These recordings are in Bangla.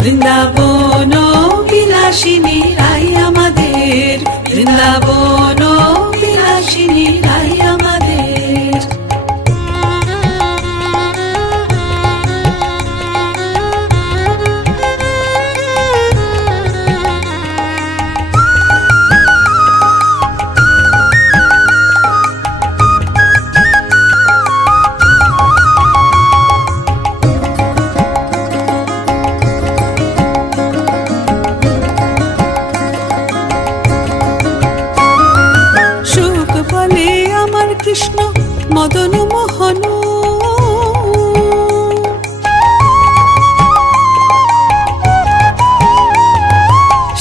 বৃন্দাবন বিলাসিনী রাই আমাদের, বৃন্দাবন বিলাসিনী রাই আমাদের। কৃষ্ণ মদন মোহন,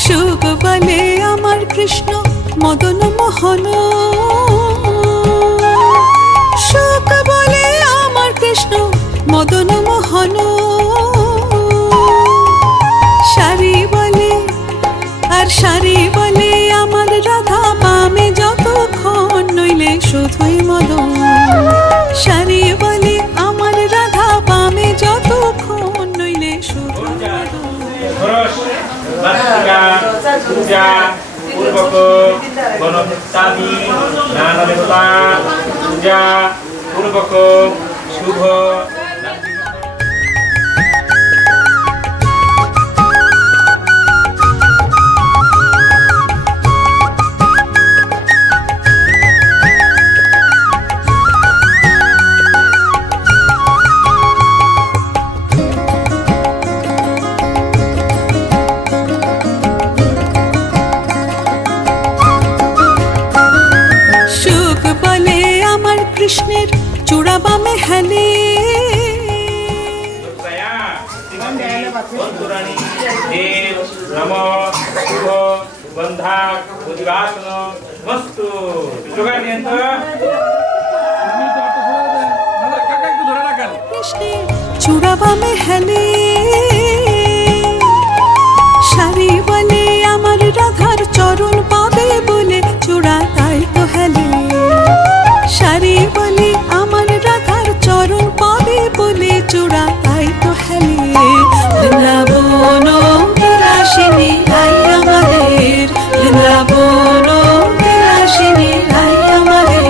সুখ বলে আমার কৃষ্ণ মদন মোহন, সুখ বলে আমার কৃষ্ণ মদন মোহন, সারি বলে আর সারি বলে আমার রাধা পামে যতক্ষণ, নইলে শুধুই মদন। সারি বলে আমার রাধা পামে যতক্ষণ, নইলে শুধুই শুভ। কৃষ্ণের চূড়া বামে হেলে, কৃষ্ণের চূড়া বামে হেলে, সারি বলে আমার রাধার চরণ পাবে বলে চূড়া তাই তো হেলে, সারি বলে আমার রাধার চরণ পাবে বলে চূড়া তাই তো হেলে। বৃন্দাবন বিলাসিনী রাই আমাদের, বৃন্দাবন বিলাসিনী রাই আমাদের।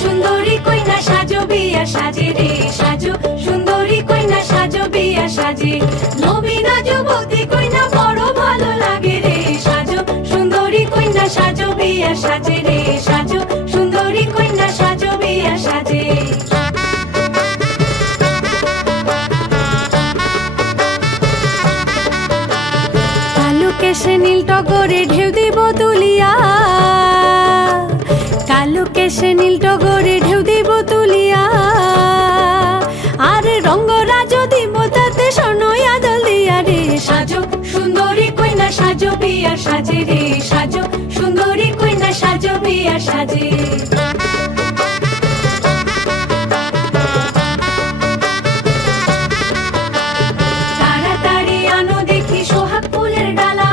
সুন্দরী কইনা সাজো বিয়া সাজে রে, সাজো সুন্দরী কইনা সাজো বিয়া সাজে, নবীনা যুবতী কইনা বড় ভালো লাগে রে, সাজো সুন্দরী কইনা সাজো বিয়া সাজে রে, সাজো সুন্দরী কইনা সাজো বিয়া সাজে। কালো কেশে নীল টগরে ঢেউ দিব তুলিয়া, কালো কেশে নীল টগরে ঢেউ দিব তুলিয়া, আর রঙ্গরাজ দিব তাতে স্বর্ণই আদল দিয়া রে, সাজো সুন্দরী কইনা সাজো বিয়া সাজে রে, সাজো সুন্দরী কইনা সাজো বিয়া সাজে। তাড়াতাড়ি আনো দেখি সোহাগ ফুলের ডালা,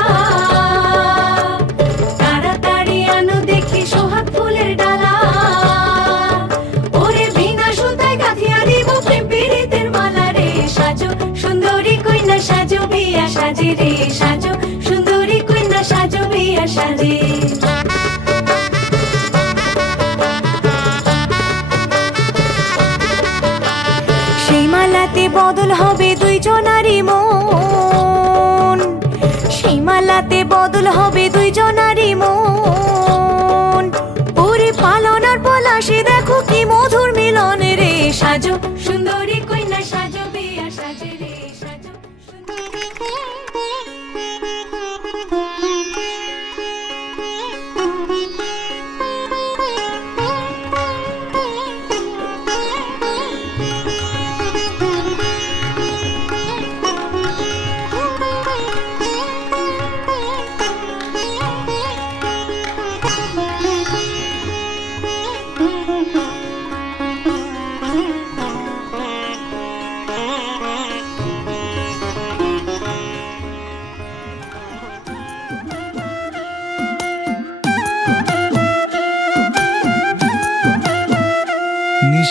তাড়াতাড়ি আনো দেখি সোহাগ ফুলের ডালা, ওরে বিনা সুতায় গাঁথিয়া দিব প্রেম পীড়িতের মালা রে, সাজো সুন্দরী কইনা সাজো বিয়া সাজে রে, সাজো সুন্দরী কইনা সাজো বিয়া সাজে। সেই মালাতে বদল হবে দুইজনারই মন, সেই মালাতে বদল হবে দুইজনারই মন, ওরে পালনার পলাশে দেখো কি মধুর মিলন রে, সাজো সুন্দরী কইনা সাজো বিয়া সাজে রে, সাজো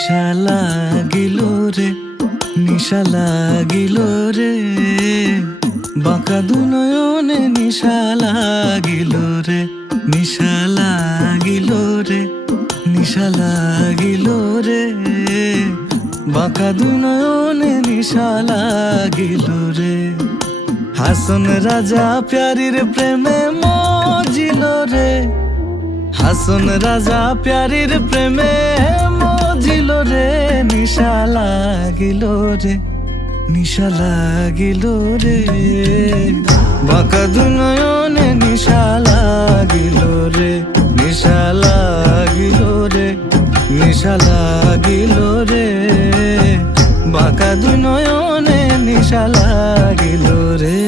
নিশা লাগিল রে, নিশা লাগিল রে, বাঁকা দুনয়নে নিশা লাগিল রে, নিশা লাগিল রে, নিশা লাগিল রে, বাঁকা দুনয়নে নিশা লাগিল রে। হাসন রাজা প্যারির প্রেমে মজিল রে, হাসন রাজা প্যারির প্রেমে মজিল রে, নিশা লাগিল রে, নিশা লাগিল রে, বাঁকা দুনয়নে নিশা লাগিল রে, নিশা লাগিল রে, নিশা লাগিল রে, বাঁকা দুনয়নে নিশা লাগিল রে।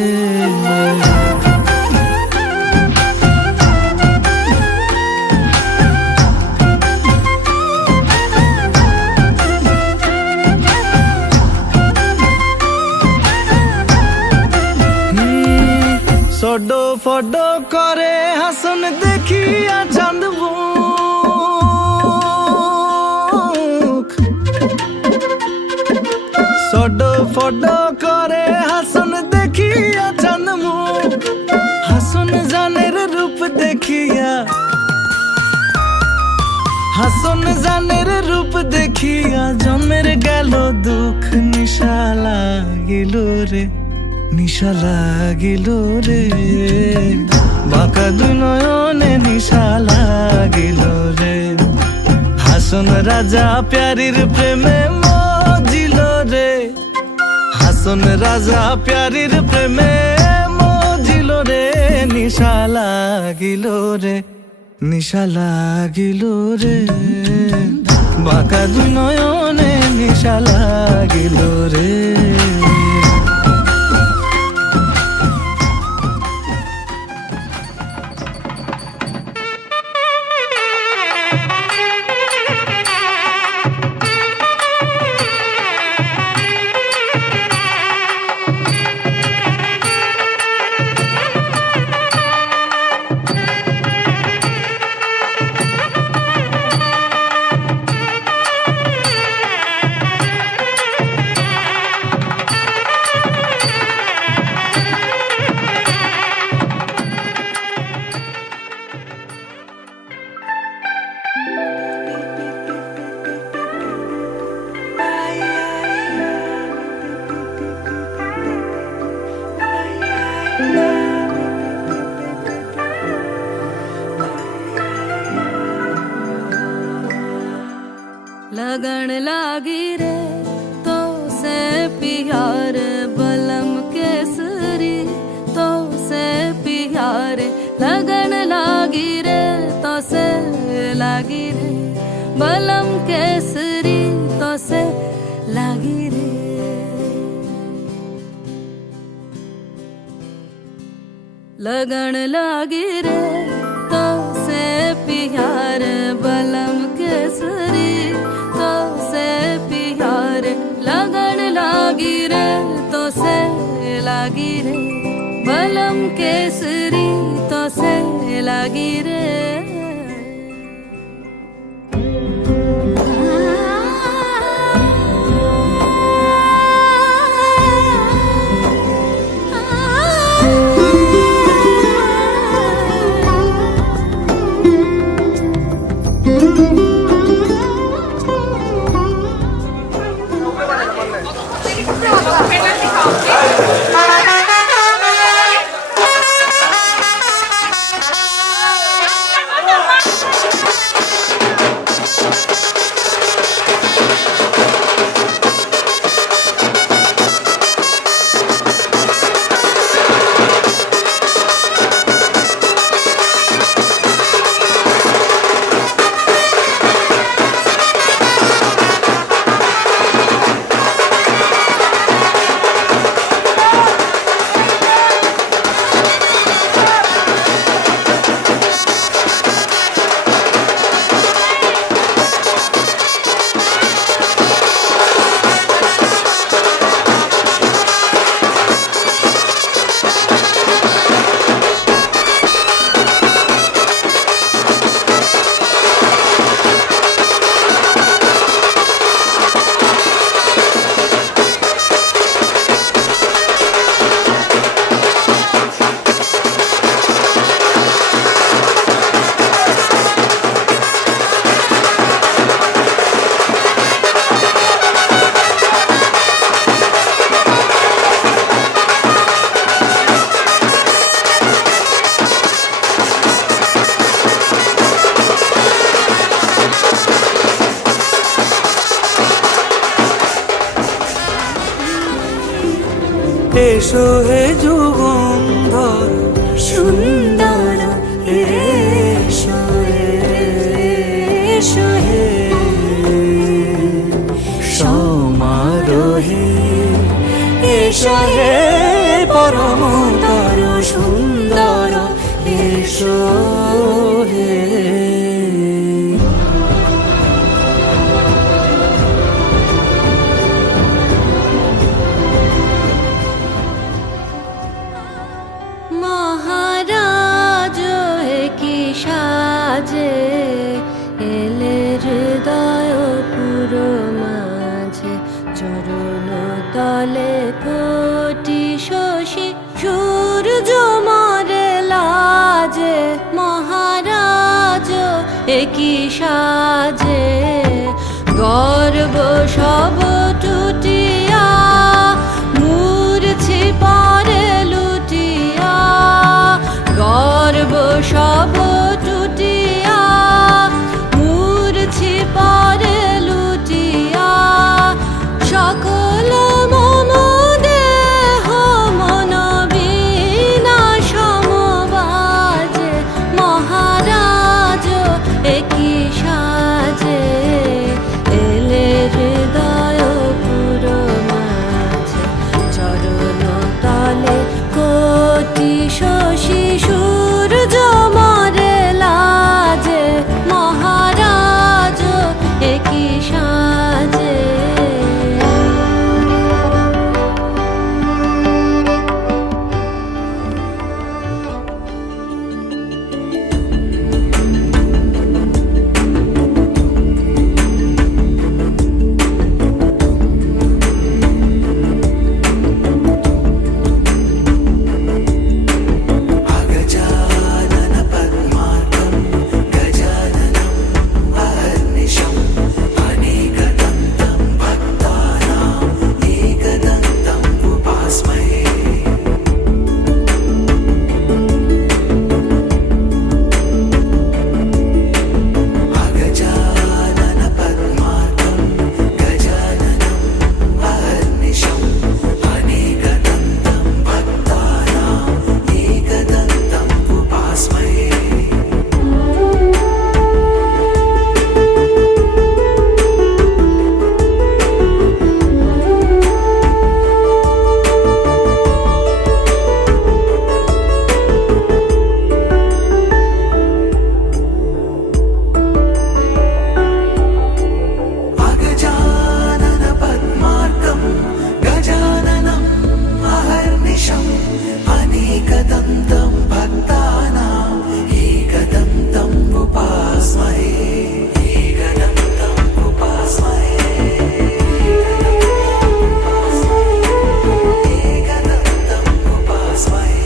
সডো ফডো করে হাসন দেখিয়া চাঁদ মুখ, সডো ফডো করে হাসন দেখিয়া চাঁদ মুখ, হাসন জানের রূপ দেখিয়া, হাসন জানের রূপ দেখিয়া জন্মের গেল দুঃখ, নিশা লাগিল রে, নিশা লাগিল রে, বাঁকা দুনয়নে নিশা লাগিল রে। হাসন রাজা প্যারির প্রেমে মজিল রে, হাসন রাজা প্যারির প্রেমে মজিল রে, নিশা লাগিল রে, নিশা লাগিল রে, বাঁকা দুনয়নে নিশা লাগিল রে। लगन लागी रे तो से प्यार बलम केसरी, तो से प्यार लगन लागी रे तो से लागी रे, बलम केसरी तो से लागी रे। लगन लागी रे तो से प्यार बलम केसरी, तो से प्यार लगन लागी रे तो से लागी रे, बलम केसरी तो से लागी रे। এসো হে যুগন্ধর সুন্দর এসো এসো হে সমারোহে এসো হে পরমতর সুন্দর এসো হে মহারাজ কি সাজে এলে হৃদয় পুরো মাঝে চরণ তলে কোটি শশী সূর্য মরে লাজে মহারাজ কি সাজে গর্ব সব টুটিয়া মূর্ছি পরে লুটিয়া গর্ব সব টুটিয়া মূর্ছি পরে লুটিয়া সকল মম দেহ মন বিনা সমবাজে মহারাজ একই সাজে এলে হৃদয় পুরো মাঝে চরণ তলে কোটি শশী সূর্য মরে লাজে মহারাজ একই সাজে अगजानन पद्मार्कं गजाननं अहर्निशम् अनेकदन्तं भक्तानाम् एकदन्तम् उपास्महे अगजानन पद्मार्कं गजाननं अहर्निशम् अनेकदन्तं भक्तानाम् एकदन्तम् उपास्महे अगजानन पद्मार्कं गजाननम् अहर्निशम् अनेकदन्तं भक्तानाम् एकदन्तम् उपास्महे एकदन्तम् उपास्महे एकदन्तम् उपास्महे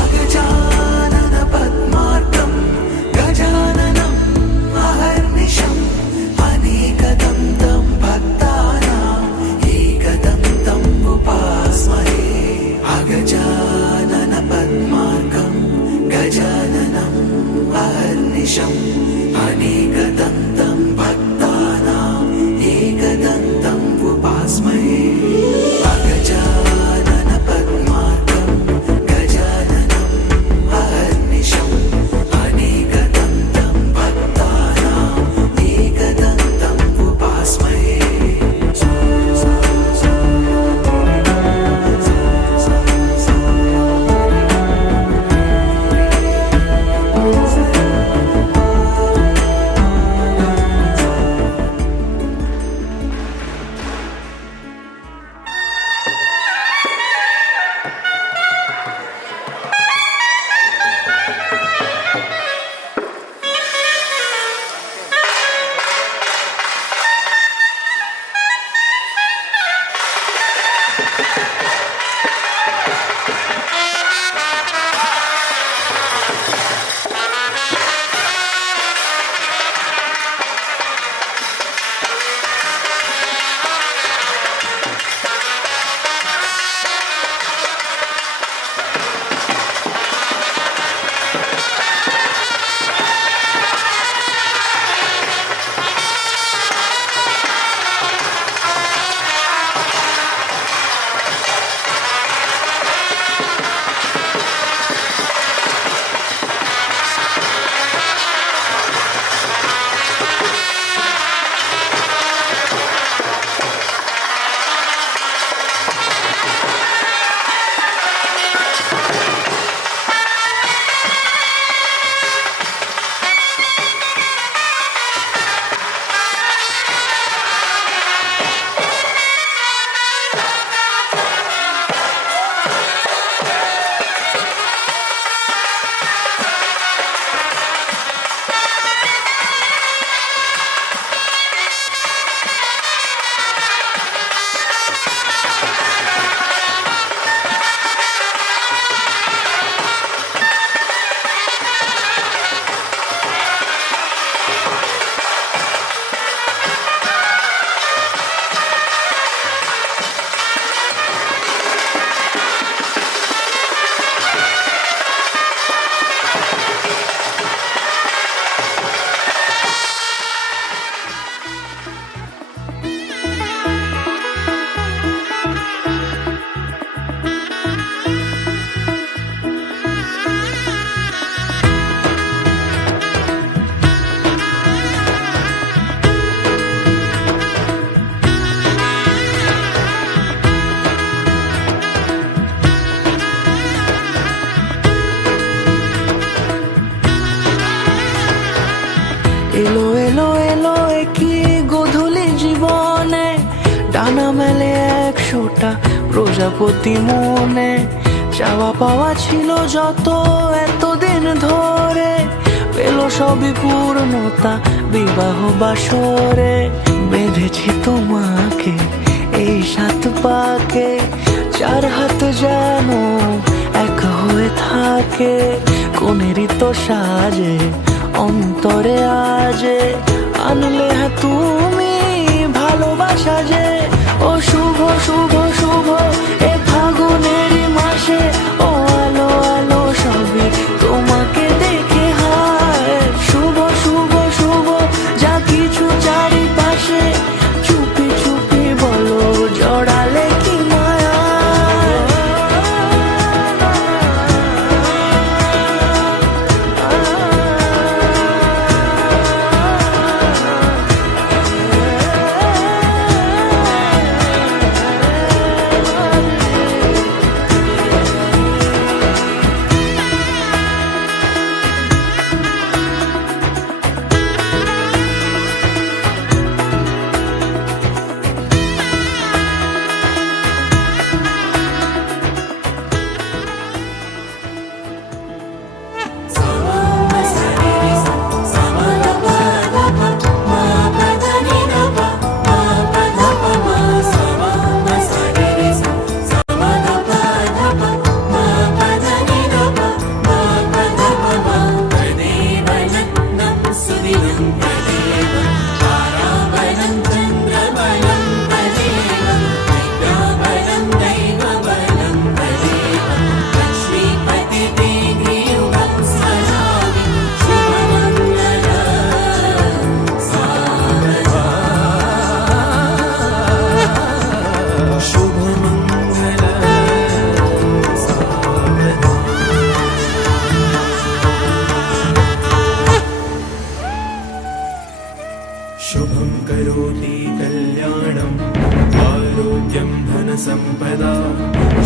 अगजानन पद्मार्कं गजाननम् अहर्निशम् अनेकदन्तं भक्तानाम् एकदन्तम् उपास्महे अगजानन पद्मार्कं गजाननम् अहर्निशम् अनेकदन्तं भक्तानाम् एकदन्तम् उपास्महे अगजानन पद्मार्कं गजाननम् अहर्निशम् अनेकदन्तं भक्तानाम् एकदन्तम् उपास्महे প্রজাপতি মনে চাওয়া পাওয়া ছিল যত এতদিন ধরে, পেল সবই পূর্ণতা বিবাহ বাসরে। বেঁধেছি তোমাকে এই 7 পাকে, 4 হাত যেন এক হয়ে থাকে। কোনেরই তো সাজে অন্তরে আজে আনলে হ্যাঁ তুমি ভালোবাসা যে। ও শুভ শুভ শুভ এ ফাগুনেরই মাসে, ও আলো আলো সবই তোমাকে দেখে হায়। শুভ শুভ শুভ যা কিছু চারিপাশে, চুপি চুপি বলো জড়ালে কি মায়া। शुभं करोति कल्याणम् आरोग्यं धनसम्पदा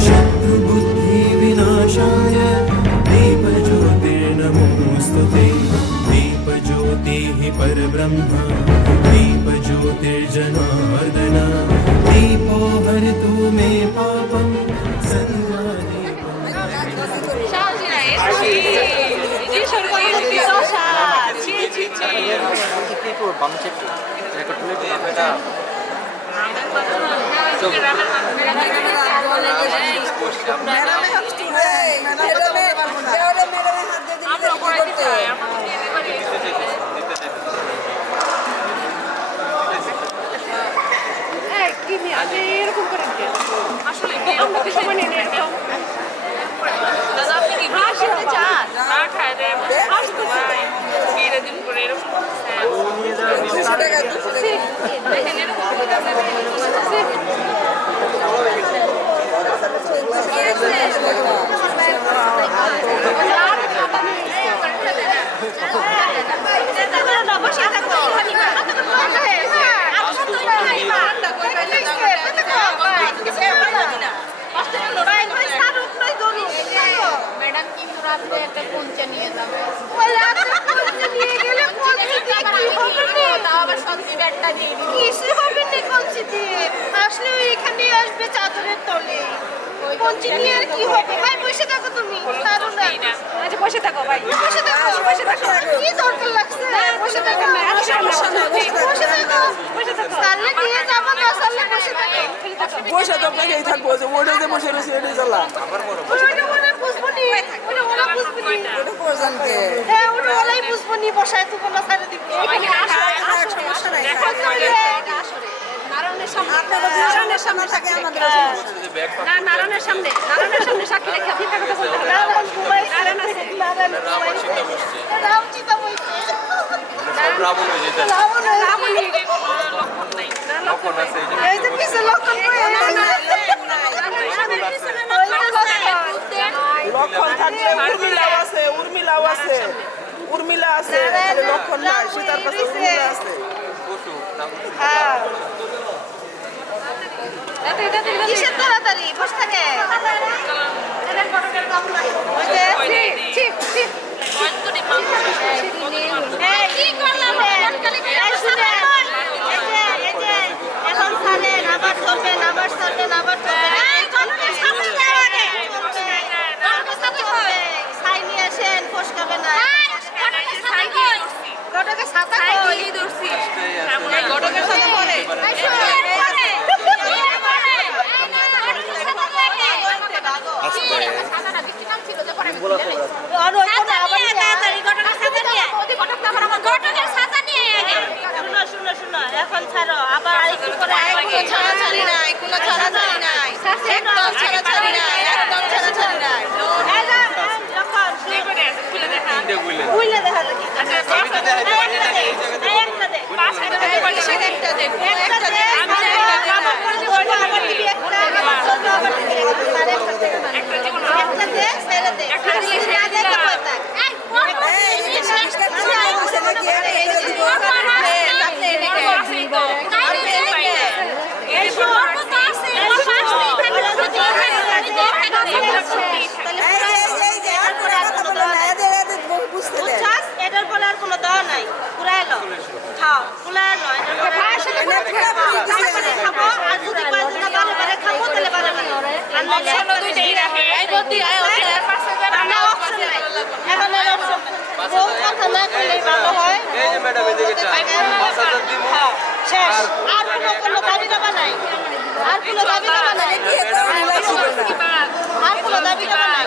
शत्रुबुद्धिविनाशाय दीपज्योतिर्नमोऽस्तुते। दीपज्योतिः परब्रह्म दीपज्योतिर्जनार्दन दीपो हरतु मे पापं सन्ध्यादीपम्। ম্যাডাম কিন্তু রাত্রে একটা পৌঁছে নিয়ে যাবে, আবার সবজি ব্যাটটা দিয়ে কিছু হবে না। কঞ্চি দিয়ে আসলে এখানে আসবে চাদরের তলে। কঞ্চি নিয়ে আর কি হবে? ভাই বসে থাকো তুমি, দারুণ না। আচ্ছা বসে থাকো ভাই, বসে থাকো, বসে থাকো। কি দরকার লাগছে? বসে থাকো না, বসে থাকো, বসে থাকো। তাহলে নিয়ে যাবো না, তাহলে বসে থাকো। বসে তো আপনাকেই থাকবো, যে ওটা যে বসে রয়েছে এটাই জ্বালা। ওটা ওরা বুঝবো নি, ওটা ওরা বুঝবো নি। ওটা প্রয়োজনকে হ্যাঁ ওটা ওরাই বুঝবো নি, বসায় তো বলা ছাড়ে দিব। এখানে সমস্যা নাই। নারায়ণের সামনে, নারায়ণের সামনে থাকে আমাদের না নারায়ণের সামনে, নারায়ণের সামনে সাক্ষী রেখে মিথ্যা কথা বলতে হবে। নারায়ণ মোবাইল, নারায়ণ আছে, নারায়ণ মোবাইল, রাম চিতা বইছে, রাবণ হইছে, রাবণ রাবণ লক্ষণ আছে, এই যে পিছে লক্ষণ কই লক্ষণ থাকলে উর্মিলাও আছে, উর্মিলাও আছে, উর্মিলা আছে, তাহলে লক্ষণ নাই, সীতার পাশে উর্মিলা আছে। হ্যাঁ কিসের তাড়াতাড়ি বসে থাকে? কি করলাম এখন ছাড়েন, আবার চলবেন, আবার ছাড়বেন, আবার চলবেন। ঘটকের ছাতা কই ঘটকের ছাতা পরে এখন ছাড়ো আবার আরেকটু করে ছাড়াছাড়ি নাই কোনো ছাড়াছাড়ি নাই একদম ছাড়াছাড়ি নাই একদম ছাড়াছাড়ি নাই খুলে দেখা দেখি একটা দে একটা দে একটা দে এটার পরে আর কোনো দেওয়া নাই পুরাইলো খাও পুরাইলো খাবো আর যদি কয়েকদিন বারে বারে খাবো তাহলে বারে বারে আর নয়তো দুইটাই রাখে এখন আর অপশন বউ কথা না করলে ভালো হয় শেষ আর কোনো দাবি দাবা নাই আর কোনো দাবি দাবা নাই আর কোনো দাবি দাবা নাই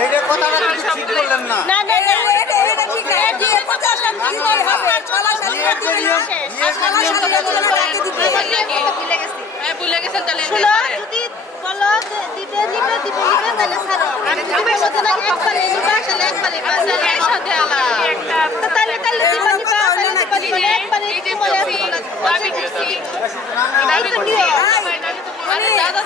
এইটা কথাটা ঠিক বললেন না না না না এটা ঠিক না দিয়ে কথা আসলাম কি করে হবে ছলা সালিয়া দিয়ে ছলা সালিয়া বলে রাখতে দিবে ভুলে গেছি ভুলে গেছেন তাহলে শুনো যদি বলো দিতে নিবে তাহলে ছাড়ো আর তুমি বলতে না একবারে নিবা আসলে একবারে বাজারে সাথে আলা একটা তাহলে নিবা একবারে কি বলে আমি করছি এই তো কি আরে দাদা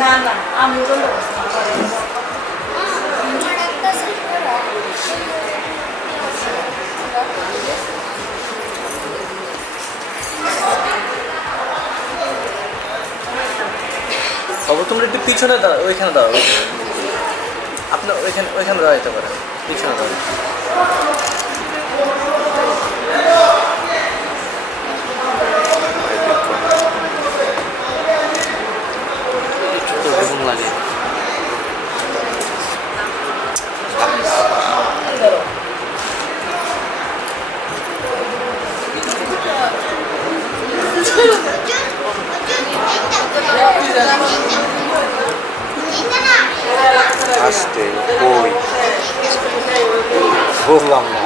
না না আমি বলবো বাবু তোমরা একটু পিছনে দাঁড়াও, ওইখানে দাঁড়াও, আপনার ওইখানে দাঁড়াইতে পারেন, পিছনে দাঁড়াও। লাগে আসতে কই বুঝলাম না।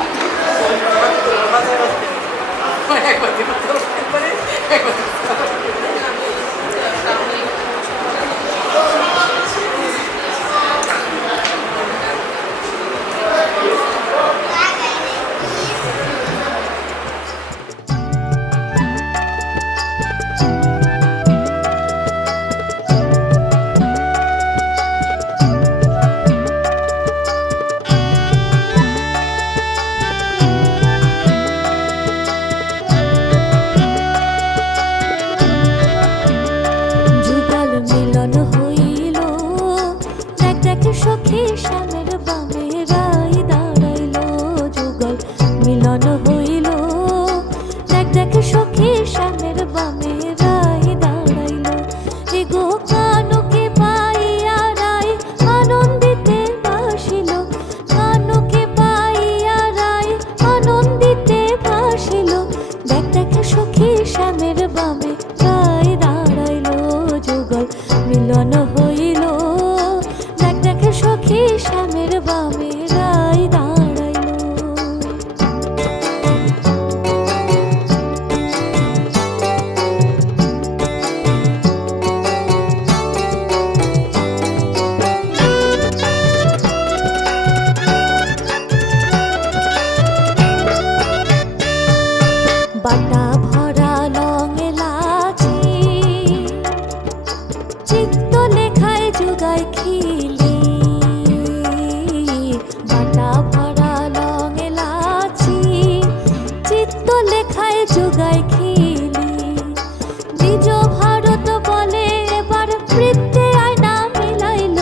যুগল মিলন হইল, দেখ দেখ সখী শ্যামের বামে রাই দাঁড়াইল। যুগল মিলন হইল, দেখ দেখ সখী শ্যামের বামে রাই দাঁড়াইল। এগো কানুকে পাইয়া রাই আনন্দিতে ভাসিল, কানুকে পাইয়া রাই আনন্দিতে ভাসিল। দেখ দেখ সখী শ্যামের বামে রাই দাঁড়াইল। যুগল মিলন হইল, দেখ দেখ সখী শ্যামের বামে রাই দাঁড়াইল। বাটা ভরা লঙে লাচি, চিত্ত লেখায় যুগায় খিলি। বাটা ভরা লঙে লাচি, চিত্ত লেখায় যুগায় খিলি। দ্বিজ ভারত বলে এবার বৃত্তে আয়না মিলাইল।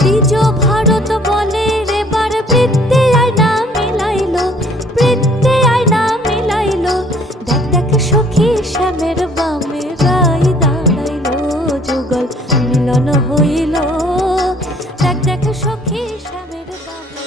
দ্বিজ ভারত বলে এবার বৃত্তে আয়না মিলাইল, বৃত্তে আয়না মিলাইল। দেখ দেখ সখী শ্যামের বামে রাই দাঁড়াইল। যুগল মিলন হইল, দেখ দেখ সখী শ্যামের বামে।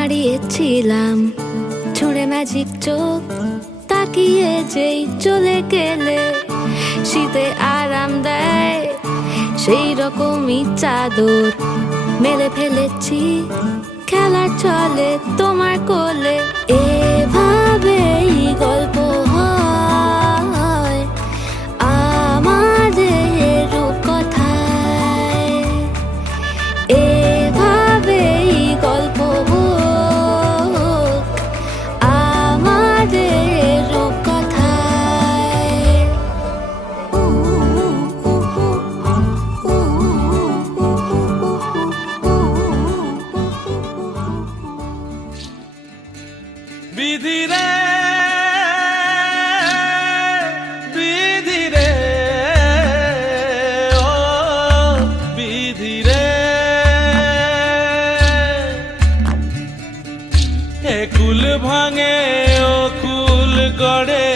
দাঁড়িয়েছিলাম ছুঁড়ে ম্যাজিক চোখ তাকিয়ে যেই চলে গেলে শীতে আরাম দেয় সেই রকমই চাদর মেলে ফেলেছি খেলার চলে তোমার কোলে এভাবেই গল্প হয় আমাদের রূপকথায় এভাবেই গল্প হোক আমাদের রূপকথায় বিধি রে বিধি রে ও বিধি রে একুল ভাঙে ও কুল গড়ে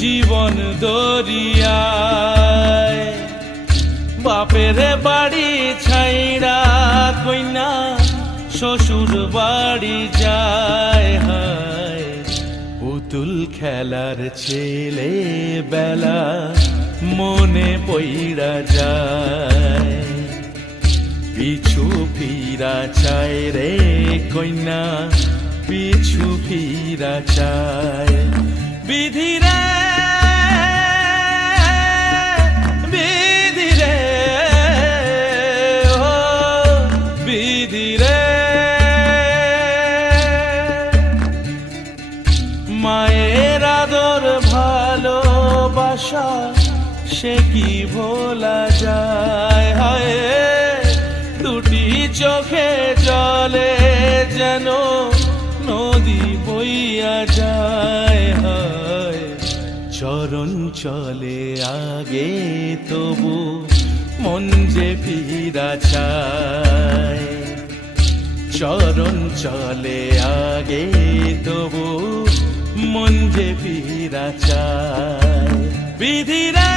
জীবন দরিয়ায় বাপের বাড়ি ছাইড়া কইনা শ্বশুর বাড়ি যায় হায় পুতুল খেলার ছেলে বেলা মনে পইড়া যায় পিছু ফিরা চায় রে কইনা পিছু ফিরা চায় বিধি রে বিধি রে ও বিধি রে মায়ের আদর ভালোবাসা সে কি ভোলা যায় হায় দুটি চোখে জলে যেন নদী বইয়া যায় হায় চরণ চলে আগে তবু মন যে ফিরা চায় চরণ চলে আগে তবু মন যে ফিরা চায় বিধি রে